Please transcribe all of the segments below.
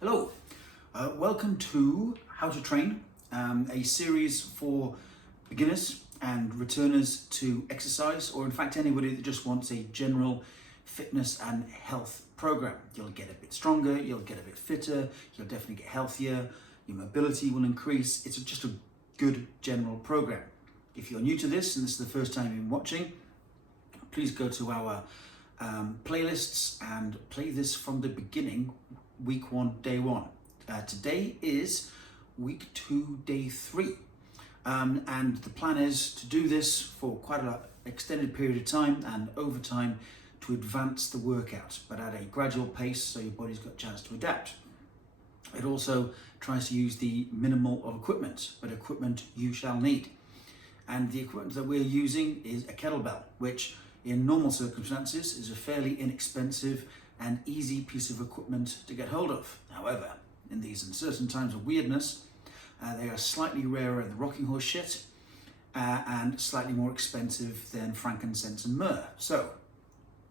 Hello, welcome to How to Train, a series for beginners and returners to exercise, or in fact anybody that just wants a general fitness and health program. You'll get a bit stronger, you'll get a bit fitter, you'll definitely get healthier, your mobility will increase. It's just a good general program. If you're new to this and this is the first time you've been watching, please go to our playlists and play this from the beginning, week 1, day 1. Today is week 2, day 3. And the plan is to do this for quite an extended period of time and over time to advance the workout, but at a gradual pace so your body's got a chance to adapt. It also tries to use the minimal of equipment, but equipment you shall need. And the equipment that we're using is a kettlebell, which in normal circumstances is a fairly inexpensive and easy piece of equipment to get hold of. However, in these uncertain times of weirdness, they are slightly rarer than rocking horse shit and slightly more expensive than frankincense and myrrh. So,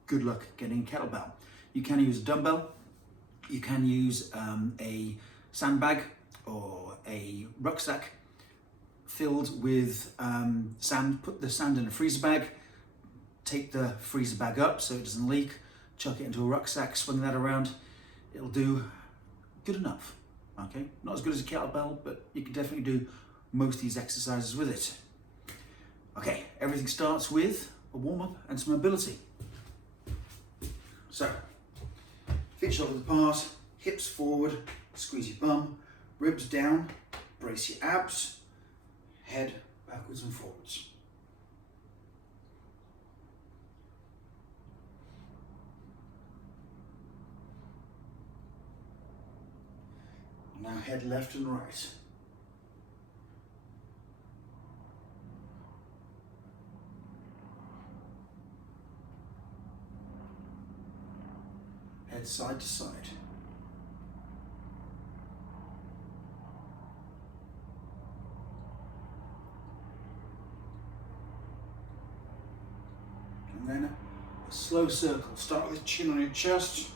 good luck getting a kettlebell. You can use a dumbbell, you can use a sandbag or a rucksack filled with sand. Put the sand in a freezer bag, take the freezer bag up so it doesn't leak, chuck it into a rucksack, swing that around. It'll do good enough, okay? Not as good as a kettlebell, but you can definitely do most of these exercises with it. Okay, everything starts with a warm-up and some mobility. So, feet shoulder apart, hips forward, squeeze your bum, ribs down, brace your abs, head backwards and forwards. Now head left and right. Head side to side. And then a slow circle. Start with the chin on your chest.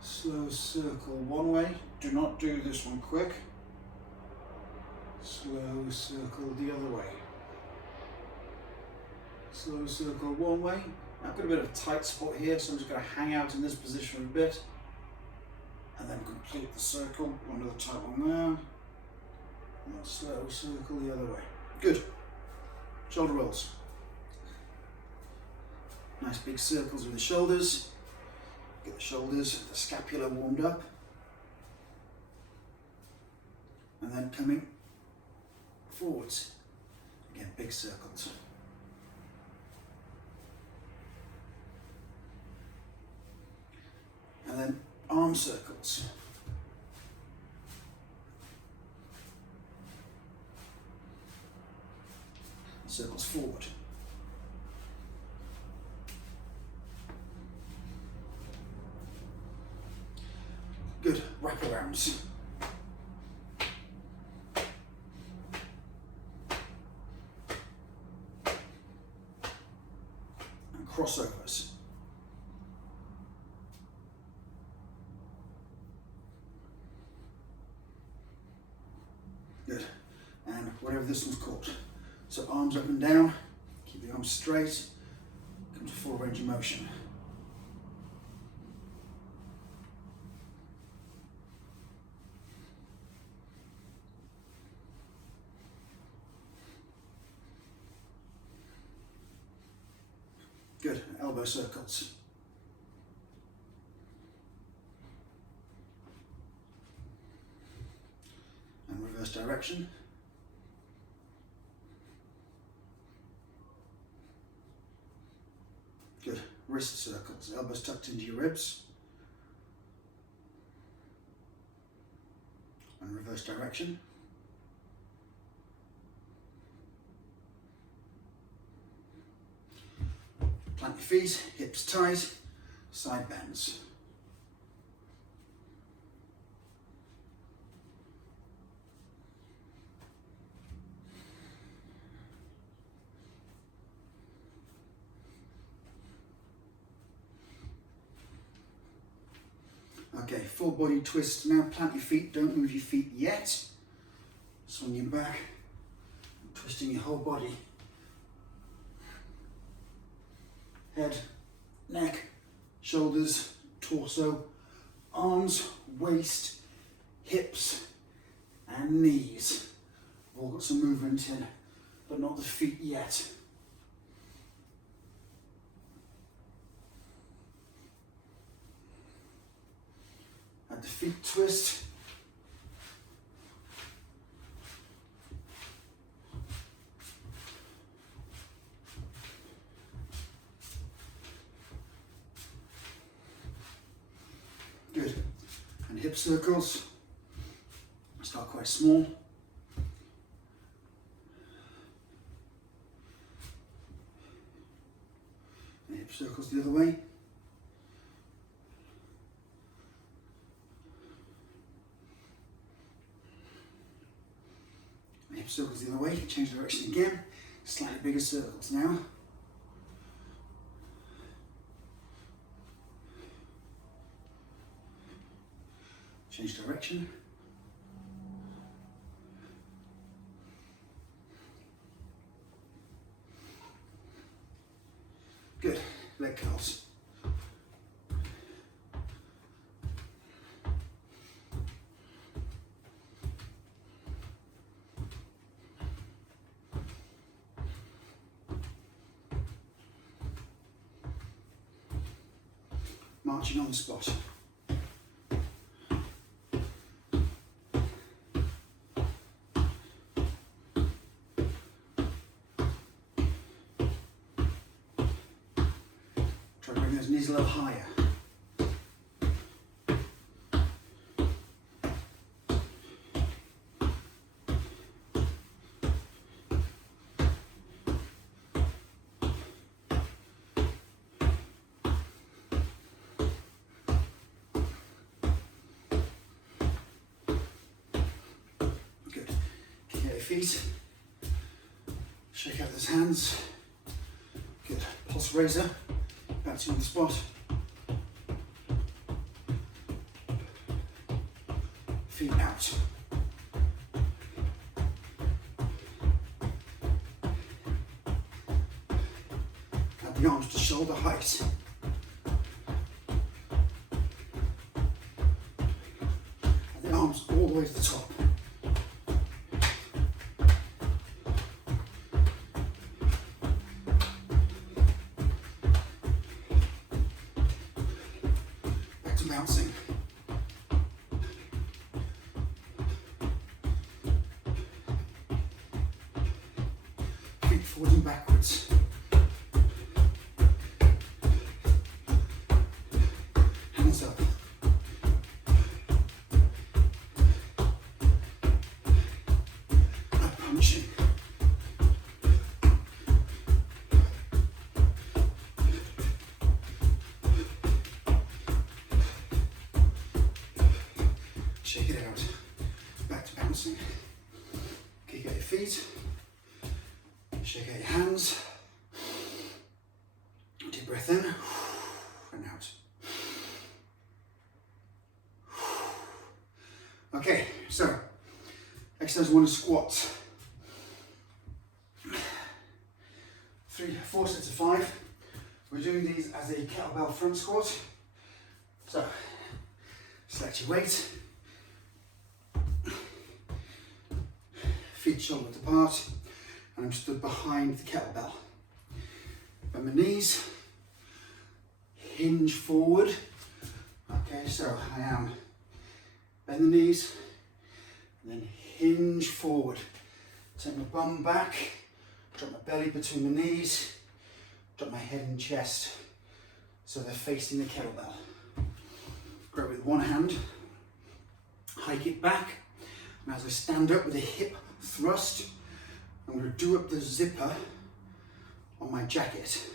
Slow circle one way. Do not do this one quick. Slow circle the other way. Slow circle one way. Now I've got a bit of a tight spot here, so I'm just going to hang out in this position a bit. And then complete the circle. Another tight one there. And then slow circle the other way. Good. Shoulder rolls. Nice big circles with the shoulders. Get the shoulders, the scapula warmed up. And then coming forwards. Again, big circles. And then arm circles. Circles forward. Good, wraparounds. And crossovers. Good, and whatever this one's called. So arms up and down, keep the arms straight, come to full range of motion. Good, elbow circles. And reverse direction. Good, wrist circles, elbows tucked into your ribs. And reverse direction. Plant your feet, hips tight, side bends. Okay, full body twist. Now plant your feet, don't move your feet yet. Swinging back, twisting your whole body. Head, neck, shoulders, torso, arms, waist, hips, and knees. We've all got some movement in, but not the feet yet. Add the feet twist. Good. And hip circles. Start quite small. And hip circles the other way. And hip circles the other way. Change direction again. Slightly bigger circles now. Change direction. Good. Leg curls. Marching on the spot. Try to bring those knees a little higher. Good. Kick out your feet. Shake out those hands. Good. Pulse raiser. Back to on the spot. Feet out. Add the arms to shoulder height. Add the arms all the way to the top. Bouncing. Feet forward and backwards. Hands up. Up punching. Shake it out. Back to bouncing. Kick out your feet. Shake out your hands. Deep breath in and out. Okay, so exercise 1 is squats. 4 sets of 5. We're doing these as a kettlebell front squat. So select your weight. Feet shoulder width apart, and I'm stood behind the kettlebell. Bend my knees, hinge forward. Okay, so I am bend the knees, and then hinge forward. Take my bum back, drop my belly between my knees, drop my head and chest, so they're facing the kettlebell. Grab it with one hand, hike it back, and as I stand up with a hip thrust, I'm going to do up the zipper on my jacket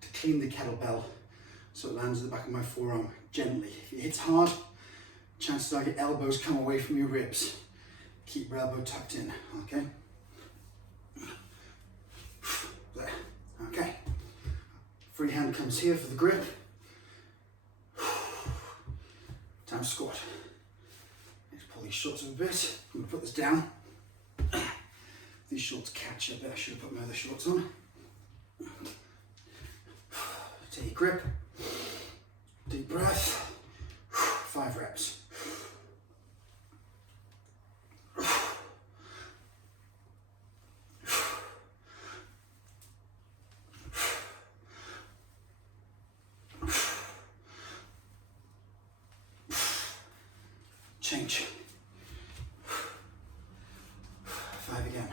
to clean the kettlebell so it lands at the back of my forearm gently. If it hits hard, chances are your elbows come away from your ribs. Keep your elbow tucked in, okay? There, okay. Free hand comes here for the grip. Down squat. Let's pull these shorts up a bit. I'm going to put this down. These shorts catch a bit. I should have put my other shorts on. Take your grip. Deep breath. 5 reps. Change. 5 again.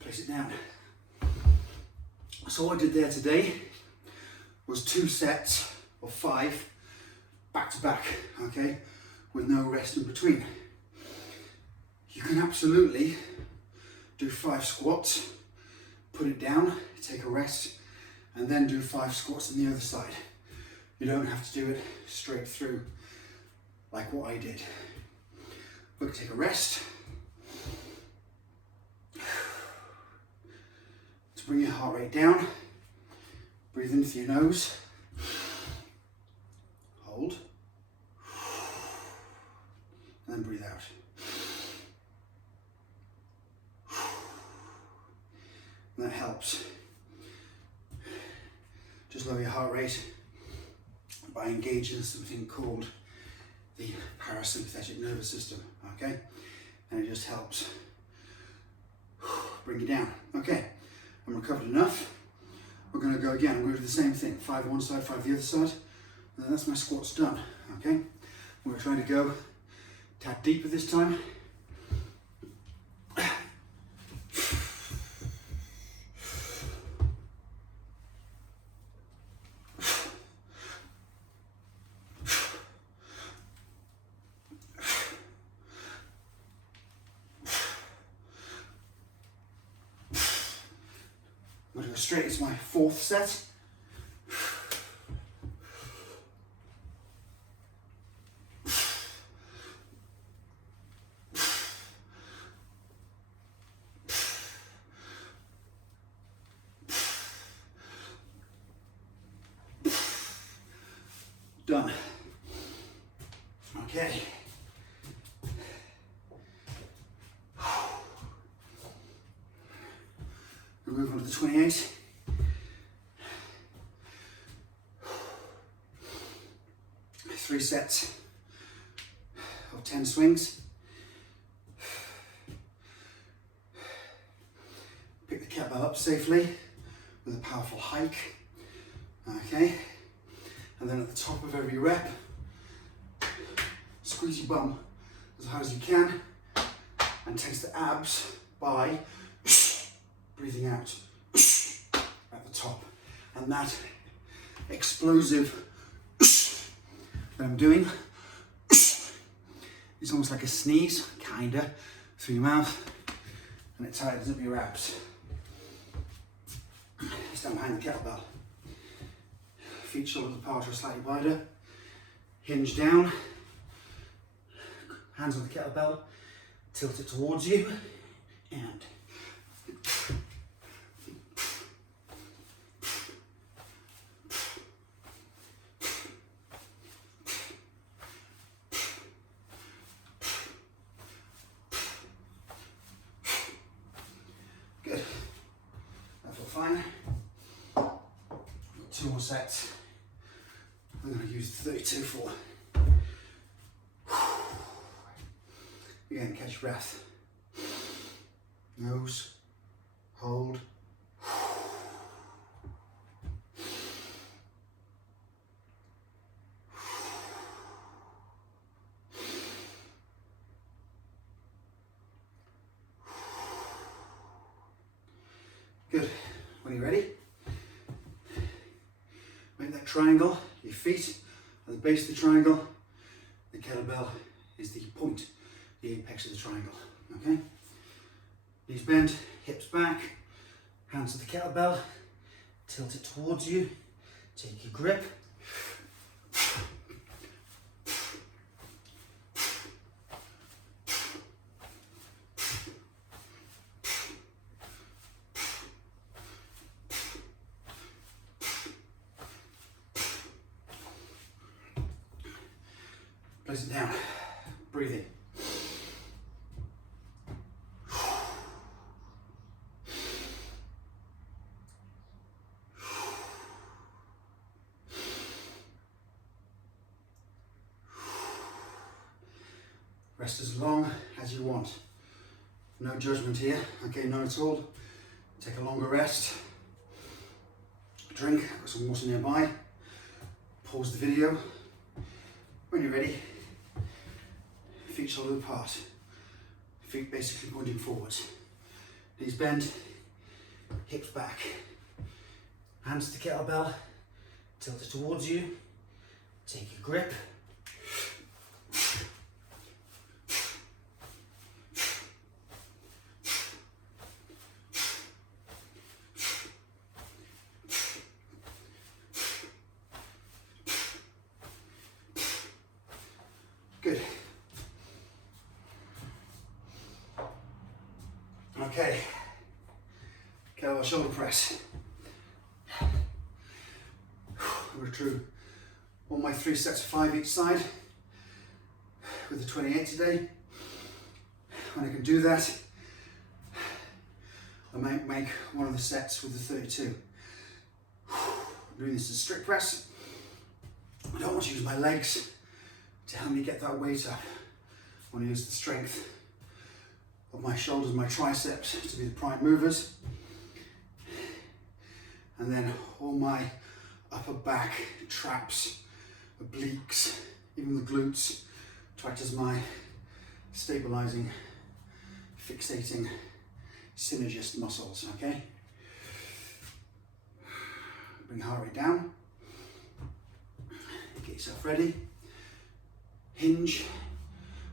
Place it down. So what I did there today was 2 sets of 5 back to back, okay, with no rest in between. You can absolutely do 5 squats, put it down, take a rest, and then do 5 squats on the other side. You don't have to do it straight through like what I did. But take a rest. To bring your heart rate down, breathe in through your nose, hold, and then breathe out. And that helps. Just lower your heart rate by engaging something called the parasympathetic nervous system, okay? And it just helps bring you down. Okay, I'm recovered enough. We're going to go again. I'm going to do the same thing. 5 one side, 5 the other side. And that's my squats done, okay? We're trying to go a tad deeper this time. I'm going to go straight into my 4th set. Done. Okay. We'll move on to the 28. Three sets of 10 swings. Pick the kettlebell up safely with a powerful hike. Okay. And then at the top of every rep, squeeze your bum as hard as you can and tense the abs by breathing out at the top. And that explosive that I'm doing is almost like a sneeze, kinda, through your mouth, and it tightens up your abs. Stand behind the kettlebell. Feet shoulders apart or slightly wider. Hinge down. Hands on the kettlebell. Tilt it towards you. And good. That felt fine. Got 2 more sets. I'm going to use 32 for. Again, catch your breath. Nose, hold. Good. When you're ready, make that triangle. Your feet at the base of the triangle. The kettlebell is the point, the apex of the triangle. Okay? Knees bent, hips back, hands to the kettlebell, tilt it towards you, take your grip, Place it down. Breathe in. Rest as long as you want. No judgment here, okay, none at all. Take a longer rest. Drink, I've got some water nearby. Pause the video. When you're ready, feet shoulder apart. Feet basically pointing forwards. Knees bend, hips back. Hands to the kettlebell, tilt it towards you. Take a grip. Good. Okay, kettlebell shoulder press. We're through 1 by 3 sets of 5 each side with the 28 today. When I can do that, I might make one of the sets with the 32. I'm doing this as a strict press. I don't want to use my legs to help me get that weight up. I want to use the strength of my shoulders and my triceps to be the prime movers. And then all my upper back, traps, obliques, even the glutes to act as my stabilizing, fixating, synergist muscles, okay? Bring heart rate down. Get yourself ready. Hinge.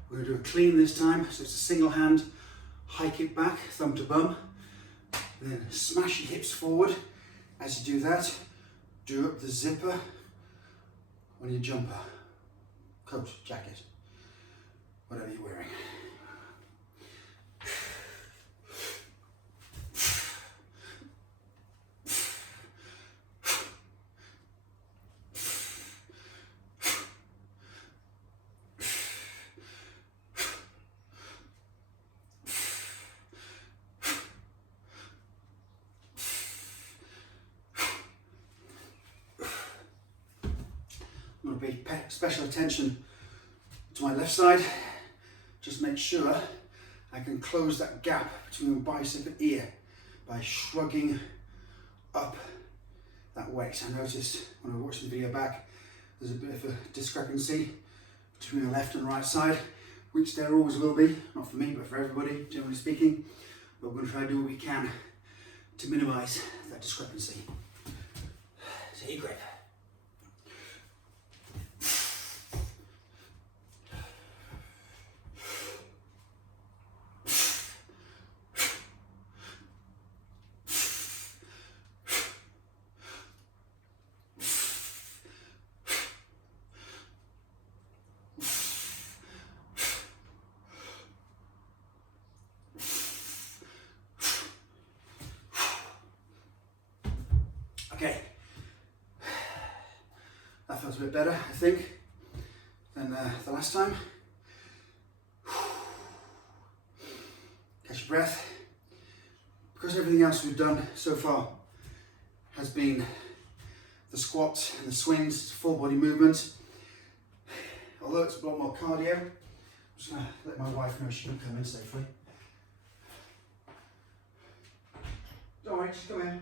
We're going to do a clean this time, so it's a single hand, high kick back, thumb to bum. Then smash your hips forward. As you do that, do up the zipper on your jumper, coat, jacket, whatever you're wearing. I'm going to pay special attention to my left side. Just make sure I can close that gap between my bicep and ear by shrugging up that weight. I noticed when I was watching the video back, there's a bit of a discrepancy between the left and right side, which there always will be, not for me, but for everybody, generally speaking. But we're going to try to do what we can to minimize that discrepancy. Take a grip. Okay, that feels a bit better, I think, than the last time. Catch your breath. Because everything else we've done so far has been the squats and the swings, it's full body movement. Although it's a lot more cardio, I'm just going to let my wife know she can come in safely. Don't worry, just come in.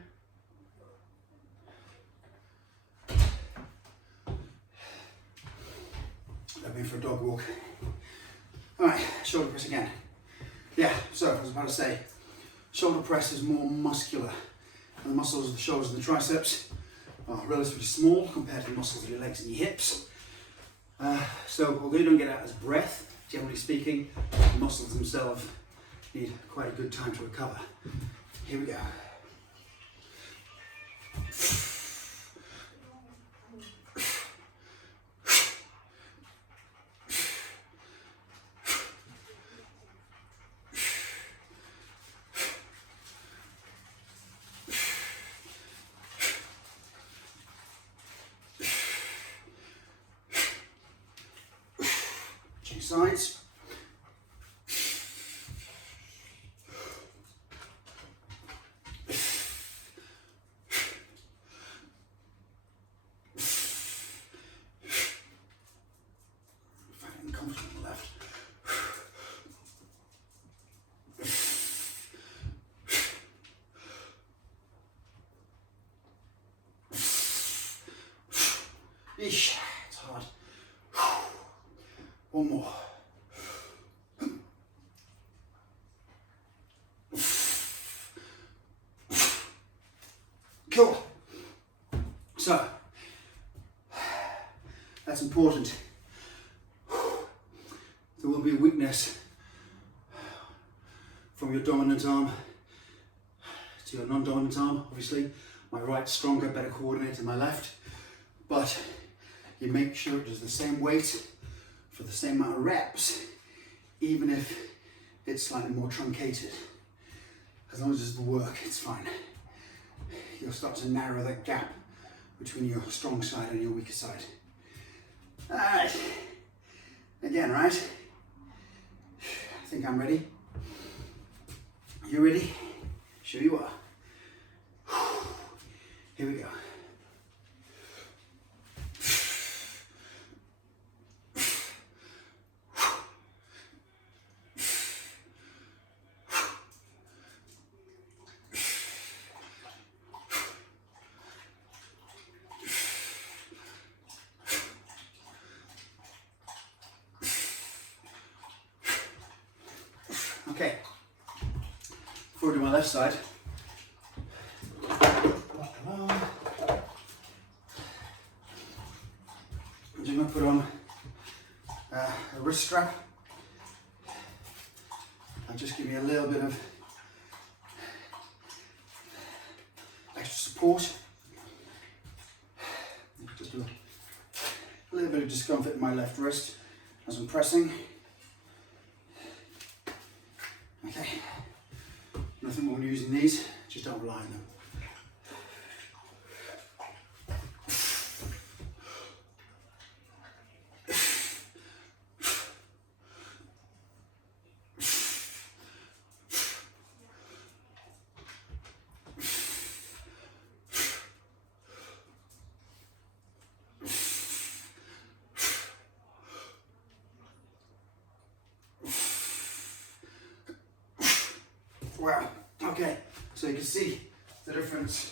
I've been for a dog walk. Alright, shoulder press again. Yeah, so I was about to say, shoulder press is more muscular. And the muscles of the shoulders and the triceps are relatively small compared to the muscles of your legs and your hips. So although you don't get out as breath, generally speaking, the muscles themselves need quite a good time to recover. Here we go. Switching sides. Finding comfortable on the left. Eesh, it's hard. One more. Cool. So, that's important. There will be a weakness from your dominant arm to your non-dominant arm. Obviously, my right's stronger, better coordinated than my left, but you make sure it does the same weight for the same amount of reps, even if it's slightly more truncated. As long as it does the work, it's fine. You'll start to narrow that gap between your strong side and your weaker side. All right, again, right? I think I'm ready. You ready? Sure you are. Here we go. Okay, before I do my left side, I'm just going to put on a wrist strap and just give me a little bit of extra support. Just a little bit of discomfort in my left wrist as I'm pressing. Okay, nothing more when using these, just don't rely on them. Wow, okay, so you can see the difference.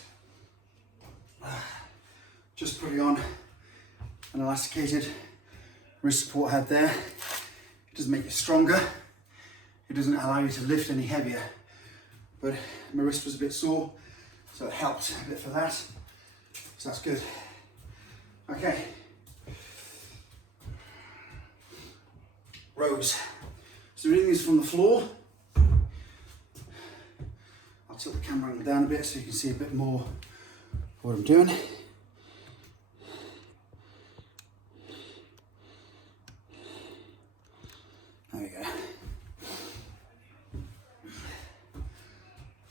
Just putting on an elasticated wrist support head there. It doesn't make it stronger. It doesn't allow you to lift any heavier, but my wrist was a bit sore, so it helped a bit for that. So that's good. Okay. Rows. So we're doing these from the floor. I'll tilt the camera angle down a bit so you can see a bit more what I'm doing. There we go.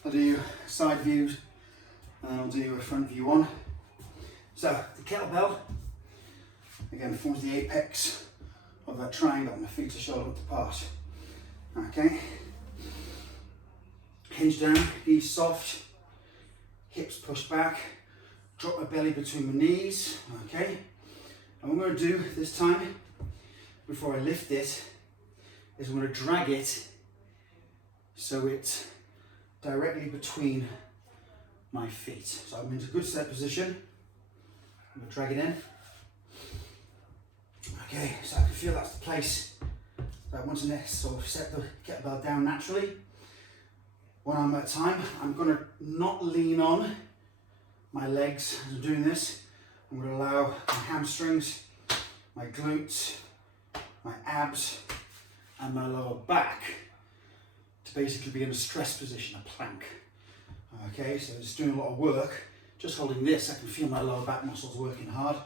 I'll do side views and then I'll do a front view one. So the kettlebell, again, forms the apex of that triangle. My feet are shoulder width apart. Okay. Hinge down, knees soft, hips pushed back, drop my belly between my knees. Okay. And what I'm going to do this time, before I lift it, is I'm going to drag it so it's directly between my feet. So I'm in a good set position. I'm going to drag it in. Okay, so I can feel that's the place that I want to next sort of set the kettlebell down naturally. One arm at a time. I'm going to not lean on my legs as I'm doing this. I'm going to allow my hamstrings, my glutes, my abs, and my lower back to basically be in a stress position, a plank. Okay, so just doing a lot of work. Just holding this, I can feel my lower back muscles working hard.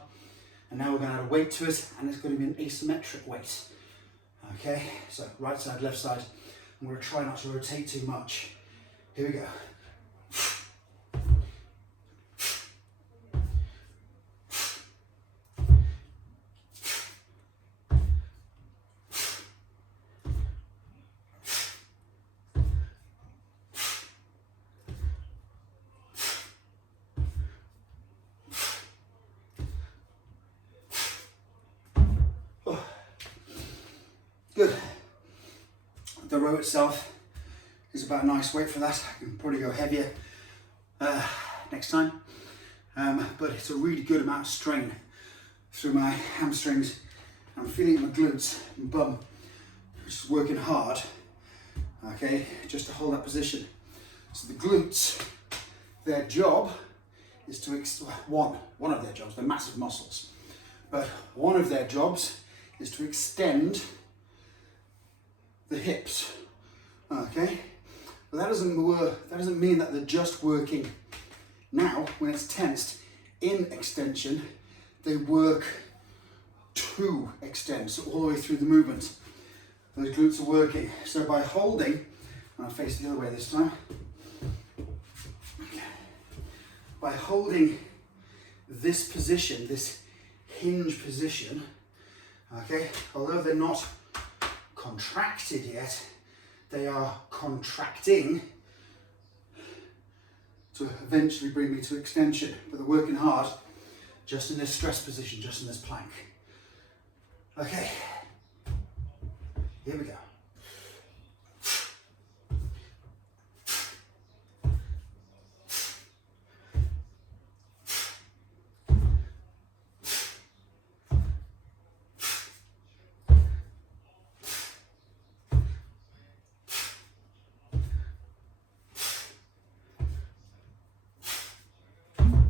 And now we're going to add a weight to it, and it's going to be an asymmetric weight. Okay, so right side, left side. I'm going to try not to rotate too much. Here we go. Good. The row itself is about a nice weight for that. I can probably go heavier next time. But it's a really good amount of strain through my hamstrings. I'm feeling my glutes and bum, just working hard, okay, just to hold that position. So the glutes, their job is to, one of their jobs, they're massive muscles, but one of their jobs is to extend the hips, okay? But that doesn't mean that they're just working. Now, when it's tensed in extension, they work to extend, so all the way through the movement. Those glutes are working. So by holding, and I'll face the other way this time, by holding this position, this hinge position, okay, although they're not contracted yet, they are contracting to eventually bring me to extension, but they're working hard just in this stress position, just in this plank. Okay, here we go.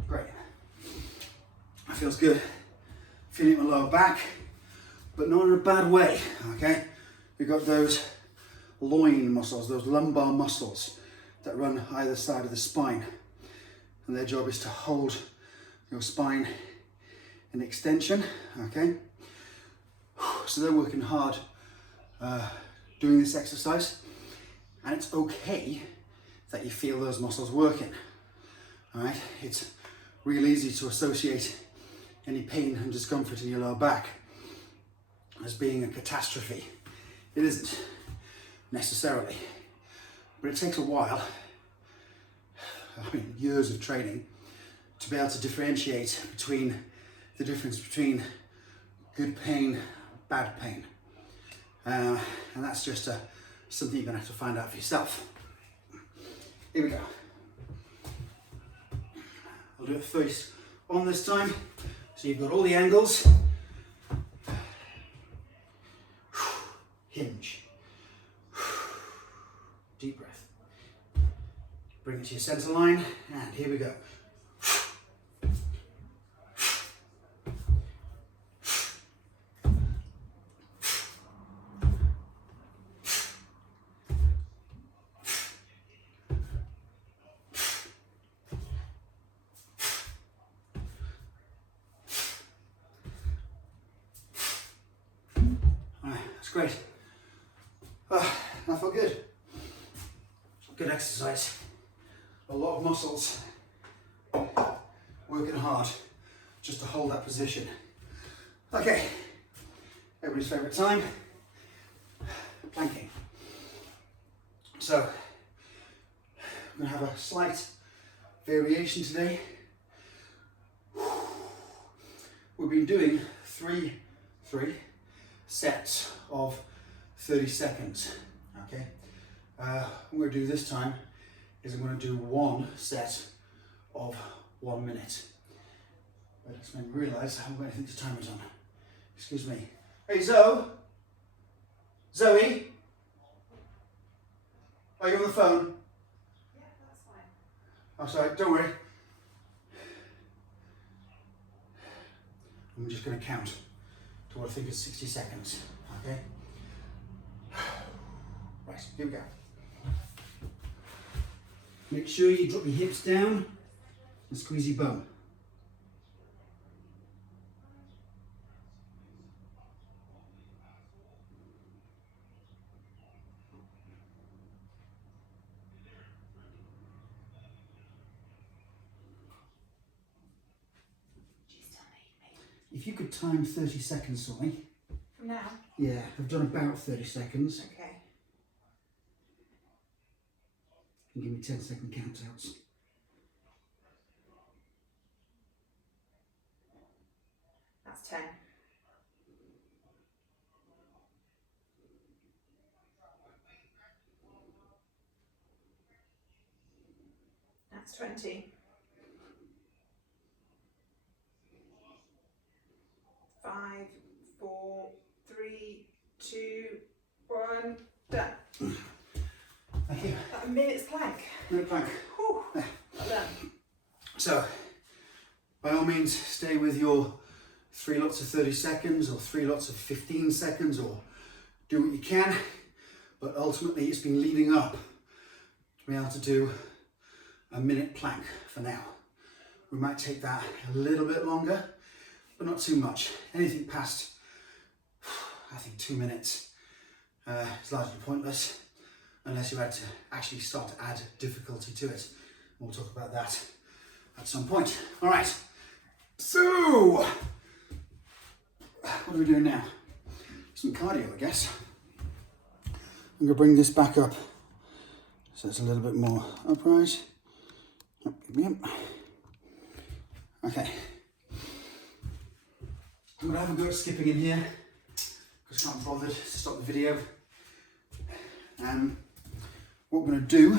Great. That feels good. Feeling my lower back, but not in a bad way, okay? We've got those loin muscles, those lumbar muscles that run either side of the spine, and their job is to hold your spine in extension, okay? So they're working hard doing this exercise, and it's okay that you feel those muscles working, all right? It's real easy to associate any pain and discomfort in your lower back as being a catastrophe. It isn't necessarily, but it takes a while, I mean years of training, to be able to differentiate between the difference between good pain, bad pain. And that's just something you're gonna have to find out for yourself. Here we go. I'll do it face on this time, so you've got all the angles. Hinge. Deep breath. Bring it to your center line, and here we go. All right, that's great. I feel good. Good exercise. A lot of muscles working hard just to hold that position. Okay, everybody's favourite time, planking. So, I'm going to have a slight variation today. We've been doing three sets of 30 seconds, okay? What I'm going to do this time is I'm going to do one set of 1 minute. But it's made me realise I haven't got anything to time it on. Excuse me. Hey Zoe? Zoe? Are you on the phone? Yeah, that's fine. Oh, sorry, don't worry. I'm just going to count to what I think is 60 seconds, okay? Right, here we go. Make sure you drop your hips down and squeeze your bum. If you could time 30 seconds for me. From now? Yeah, I've done about 30 seconds. Okay. And give me 10-second countouts. That's 10. That's 20. 5, 4, 3, 2, 1, done. Thank you. A minute's plank. Minute plank. Whew. There. Well done. So, by all means, stay with your 3 lots of 30 seconds or 3 lots of 15 seconds, or do what you can. But ultimately, it's been leading up to be able to do a minute plank for now. We might take that a little bit longer, but not too much. Anything past, I think, 2 minutes is largely pointless unless you had to actually start to add difficulty to it. We'll talk about that at some point. All right, so what are we doing now? Some cardio, I guess. I'm gonna bring this back up so it's a little bit more upright. Yep. Okay. I'm gonna have a go at skipping in here because I can't bother to stop the video. What we're gonna do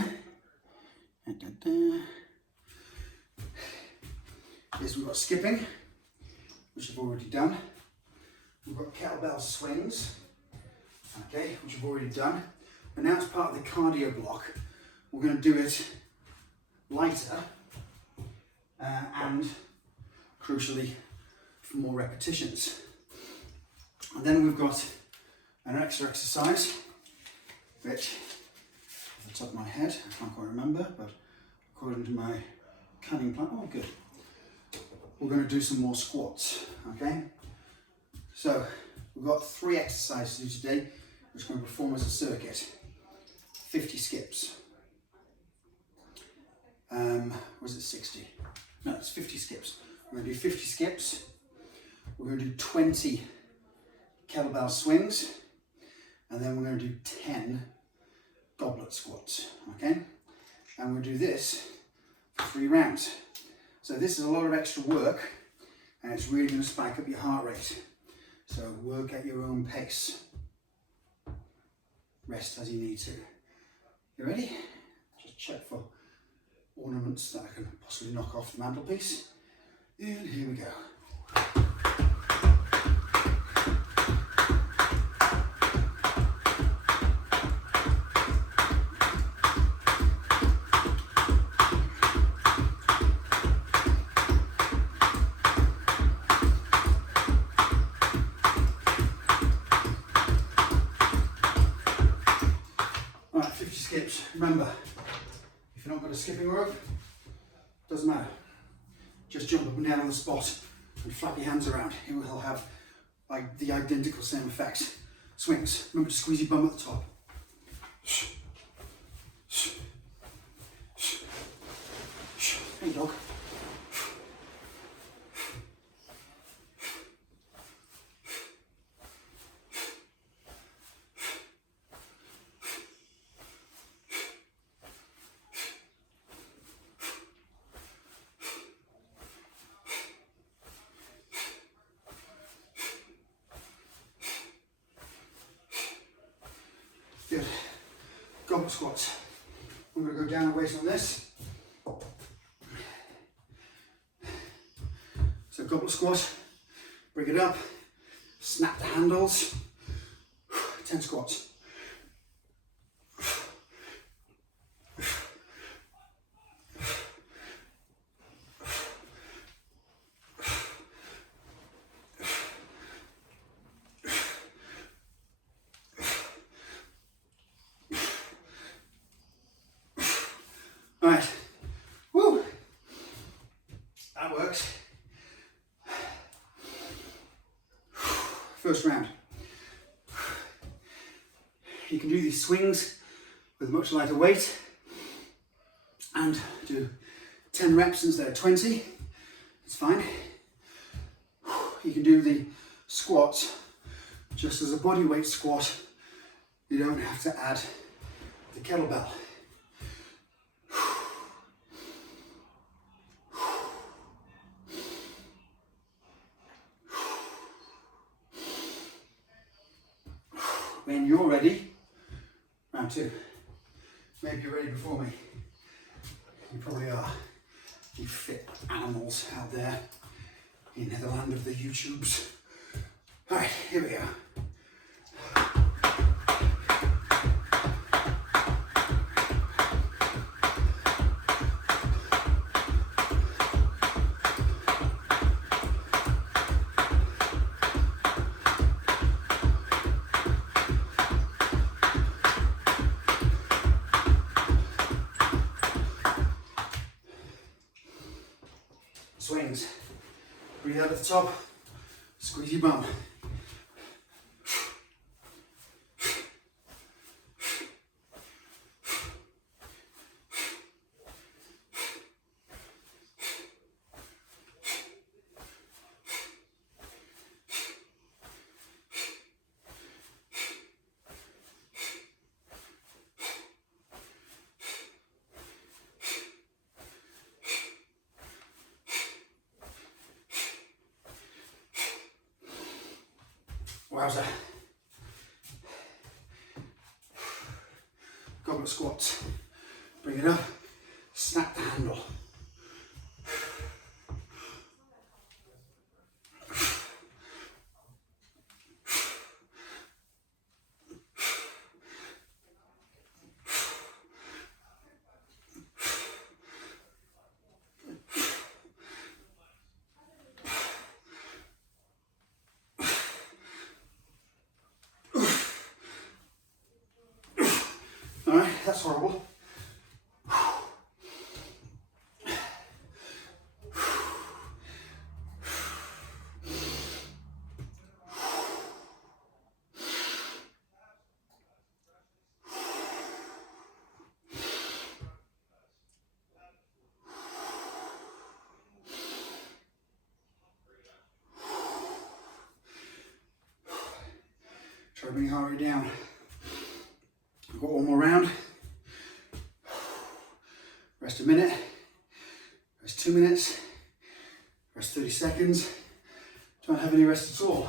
is we've got skipping, which I've already done. We've got kettlebell swings, okay, which I've already done. But now it's part of the cardio block. We're going to do it lighter and, crucially, for more repetitions. And then we've got an extra exercise, which, off the top of my head, I can't quite remember, but according to my cunning plan, oh good. We're going to do some more squats, okay? So, we've got 3 exercises to do today, which we're going to perform as a circuit. 50 skips. Was it 60? No, it's 50 skips. We're going to do 50 skips. We're going to do 20 kettlebell swings. And then we're going to do 10 goblet squats, okay? And we'll do this for 3 rounds. So this is a lot of extra work, and it's really going to spike up your heart rate. So work at your own pace. Rest as you need to. You ready? Just check for ornaments that I can possibly knock off the mantelpiece. And here we go. Right, 50 skips. Remember, if you're not got a skipping rope, doesn't matter. Just jump up and down on the spot and flap your hands around. It will have like the identical same effects. Swings. Remember to squeeze your bum at the top. Hey dog. Good. Goblet squats. I'm going to go down a waist on this. So goblet squat, bring it up, snap the handles, 10 squats. All right, woo, that works. First round. You can do these swings with much lighter weight and do 10 reps instead of 20. It's fine. You can do the squats just as a body weight squat. You don't have to add the kettlebell. When you're ready, round 2. Maybe you're ready before me. You probably are, you fit animals out there in the land of the YouTubes. All right, here we go. Swings. Breathe out at the top. Squeeze your bum. Wowza. Goblet squats. Bring it up, snap the handle. All right, that's horrible. Try to bring your heart rate down. I've got one more round. Rest a minute. Rest 2 minutes. Rest 30 seconds. Don't have any rest at all.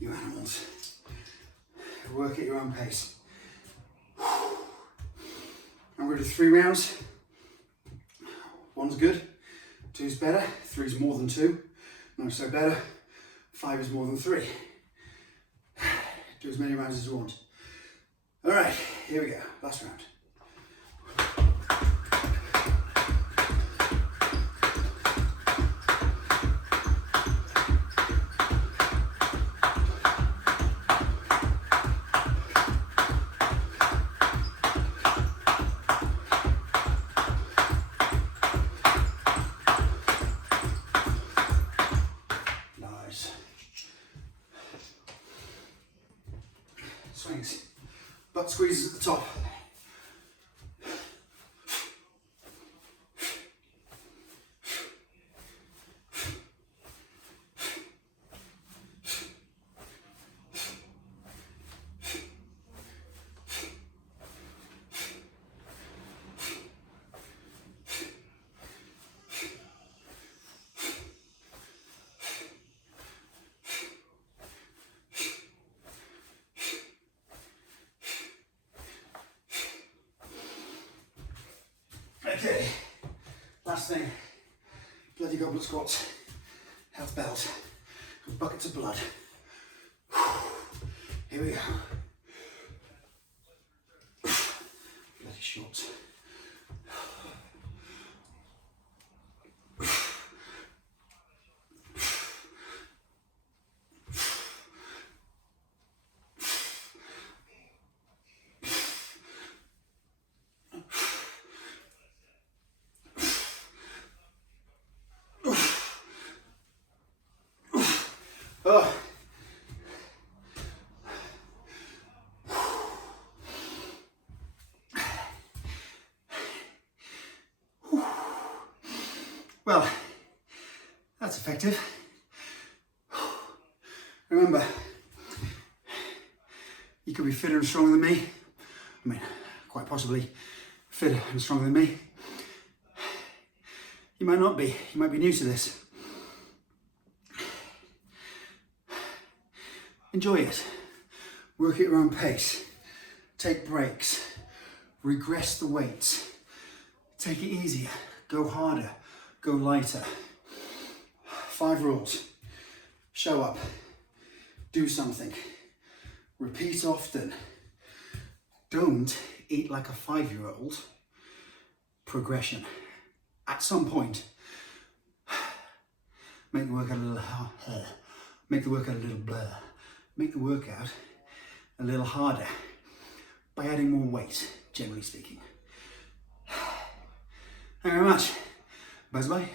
You animals. Work at your own pace. I'm going to do 3 rounds. 1's good. 2's better. 3's more than 2. No, so better. 5 is more than 3. Do as many rounds as you want. All right, here we go. Last round. Swings. Butt squeezes at the top. Okay, last thing, bloody goblet squats, health bells, and buckets of blood. Here we go. Bloody shorts. Oh. Well, that's effective. Remember, you could be fitter and stronger than me. I mean, quite possibly fitter and stronger than me. You might not be. You might be new to this. Enjoy it. Work at your own pace. Take breaks. regress the weights. Take it easier, go harder, go lighter. 5 rules. Show up, do something, repeat often. Don't eat like a 5-year-old. Progression. At some point, make the workout a little harder, make the workout a little blur, make the workout a little harder by adding more weight, generally speaking. Thank you very much. Bye bye.